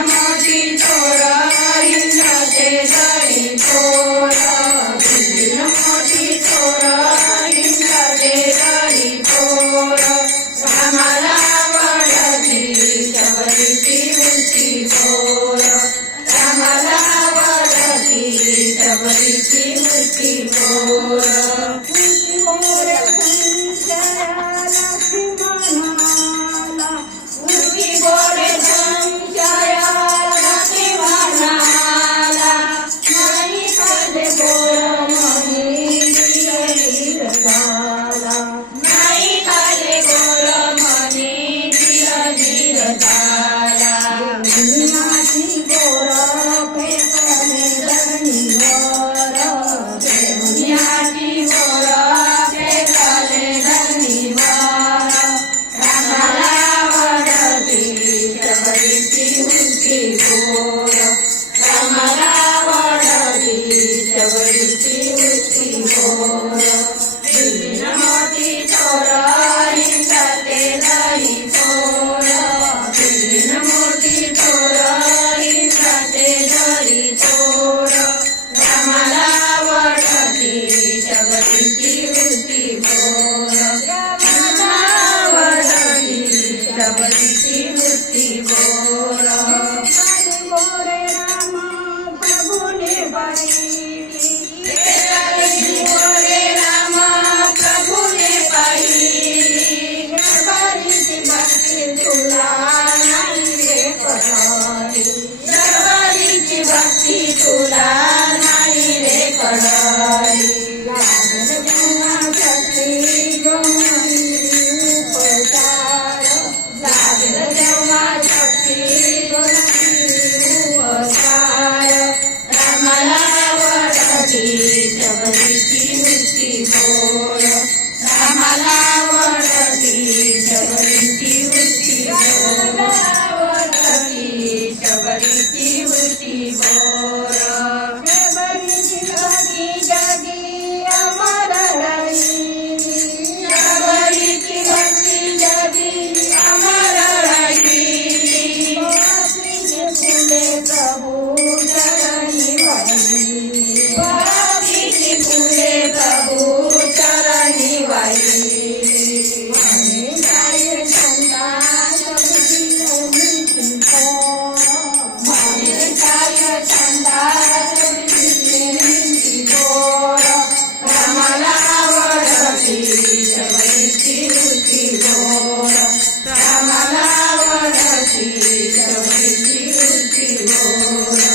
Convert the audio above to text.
NaMo Chitora इन्द्रते सरितो Deus. 我。